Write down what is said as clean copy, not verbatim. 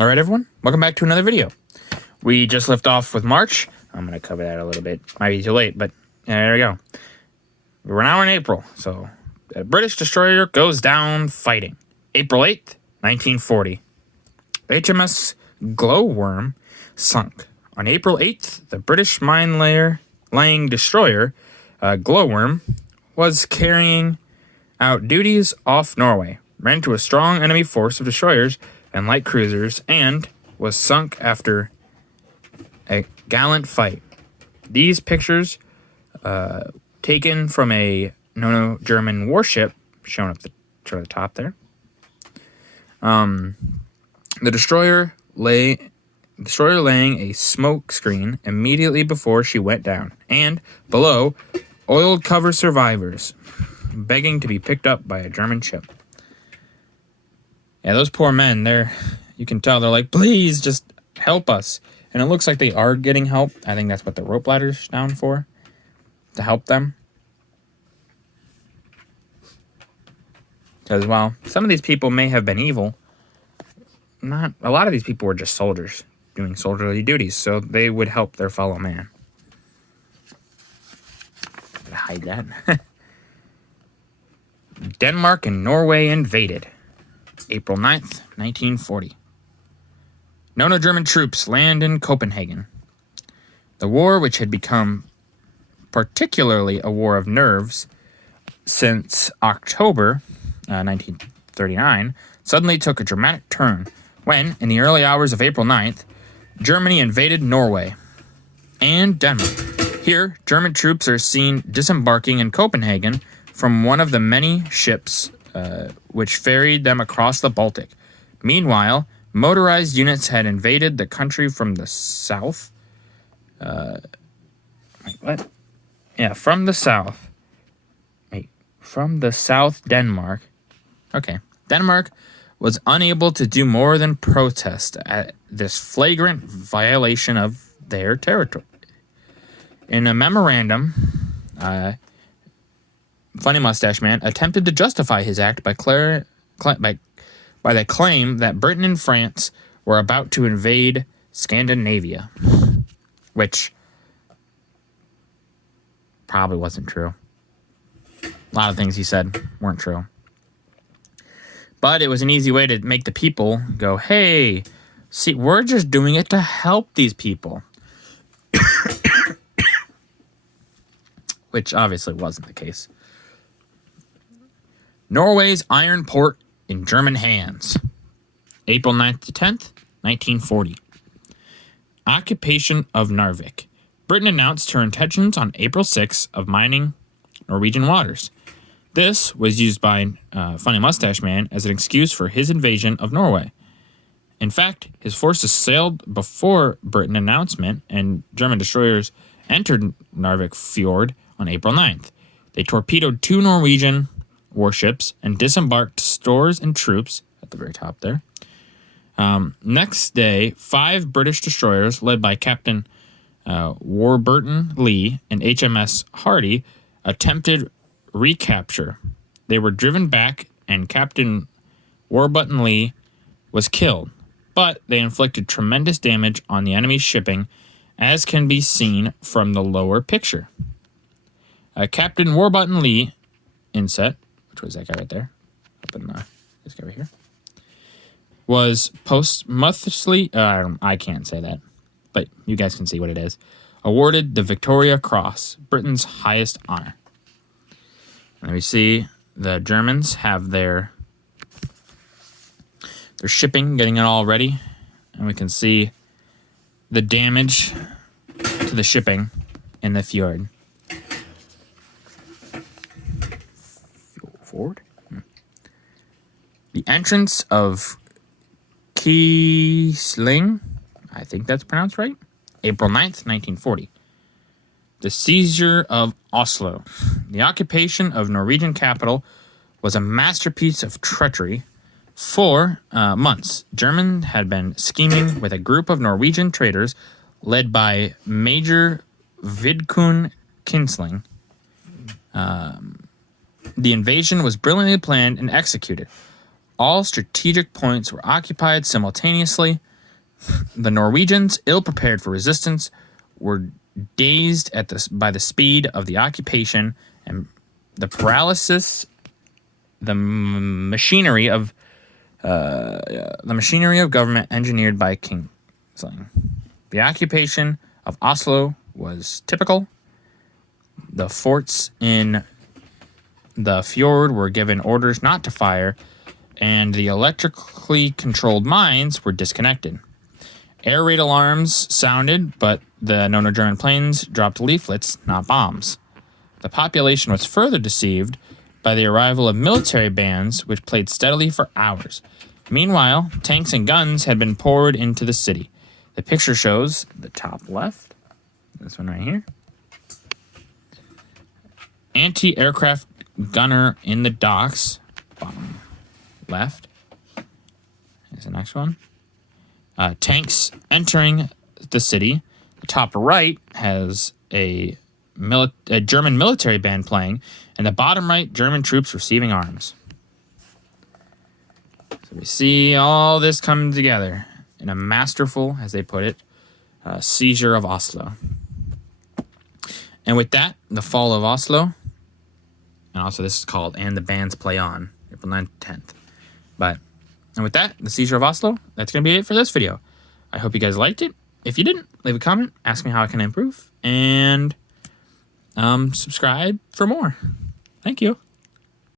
All right, everyone, welcome back to another video. We just left off with March. I'm going to cover that a little bit. Might be too late, but there we go. We're now in April, so a British destroyer goes down fighting. April 8th, 1940. The HMS Glowworm sunk. On April 8th, the British mine-laying destroyer Glowworm was carrying out duties off Norway, ran into a strong enemy force of destroyers and light cruisers, and was sunk after a gallant fight. These pictures, taken from a German warship, shown up the top there. The destroyer laying a smoke screen immediately before she went down, and below, oiled cover survivors begging to be picked up by a German ship. Yeah, those poor men, you can tell they're like, please just help us. And it looks like they are getting help. I think that's what the rope ladder's down for, to help them. Because, well, some of these people may have been evil. A lot of these people were just soldiers doing soldierly duties, so they would help their fellow man. Gotta hide that. Denmark and Norway invaded. April 9th, 1940. No German troops land in Copenhagen. The war, which had become particularly a war of nerves since October 1939, suddenly took a dramatic turn when, in the early hours of April 9th, Germany invaded Norway and Denmark. Here, German troops are seen disembarking in Copenhagen from one of the many ships which ferried them across the Baltic. Meanwhile, motorized units had invaded the country from the south. From the south. From the south, Denmark. Okay. Denmark was unable to do more than protest at this flagrant violation of their territory. In a memorandum, Funny Mustache Man attempted to justify his act by the claim that Britain and France were about to invade Scandinavia, which probably wasn't true. A lot of things he said weren't true. But it was an easy way to make the people go, hey, see, we're just doing it to help these people. Which obviously wasn't the case. Norway's iron port in German hands. April 9th to 10th, 1940. Occupation of Narvik. Britain announced her intentions on April 6th of mining Norwegian waters. This was used by Funny Mustache Man as an excuse for his invasion of Norway. In fact, his forces sailed before Britain announcement, and German destroyers entered Narvik Fjord on April 9th. They torpedoed 2 Norwegian warships and disembarked stores and troops at the very top there. Next day, 5 British destroyers led by Captain Warburton Lee and HMS Hardy attempted recapture. They were driven back and Captain Warburton Lee was killed, but they inflicted tremendous damage on the enemy's shipping, as can be seen from the lower picture. Captain Warburton Lee inset, which was that guy right there, up in this guy right here, was posthumously, I can't say that, but you guys can see what it is, awarded the Victoria Cross, Britain's highest honor. And we see the Germans have their shipping, getting it all ready, and we can see the damage to the shipping in the fjord. Forward. The entrance of Kiesling, I think that's pronounced right, April 9th, 1940. The seizure of Oslo. The occupation of Norwegian capital was a masterpiece of treachery. For months, Germans had been scheming with a group of Norwegian traders led by Major Vidkun Kinsling. The invasion was brilliantly planned and executed. All strategic points were occupied simultaneously. The Norwegians, ill prepared for resistance, were dazed by the speed of the occupation and the paralysis, the machinery of government engineered by King Sling. The occupation of Oslo was typical. The forts in the fjord were given orders not to fire, and the electrically controlled mines were disconnected. Air raid alarms sounded, but the known German planes dropped leaflets, not bombs. The population was further deceived by the arrival of military bands, which played steadily for hours. Meanwhile, tanks and guns had been poured into the city. The picture shows the top left, this one right here, anti-aircraft gunner in the docks, bottom left. Here's the next one. Tanks entering the city. The top right has a German military band playing, and the bottom right, German troops receiving arms. So we see all this come together in a masterful, as they put it, seizure of Oslo. And with that, the fall of Oslo, and also this is called And the Bands Play On, April 9th, 10th. And with that, the seizure of Oslo, that's going to be it for this video. I hope you guys liked it. If you didn't, leave a comment, ask me how I can improve, and subscribe for more. Thank you.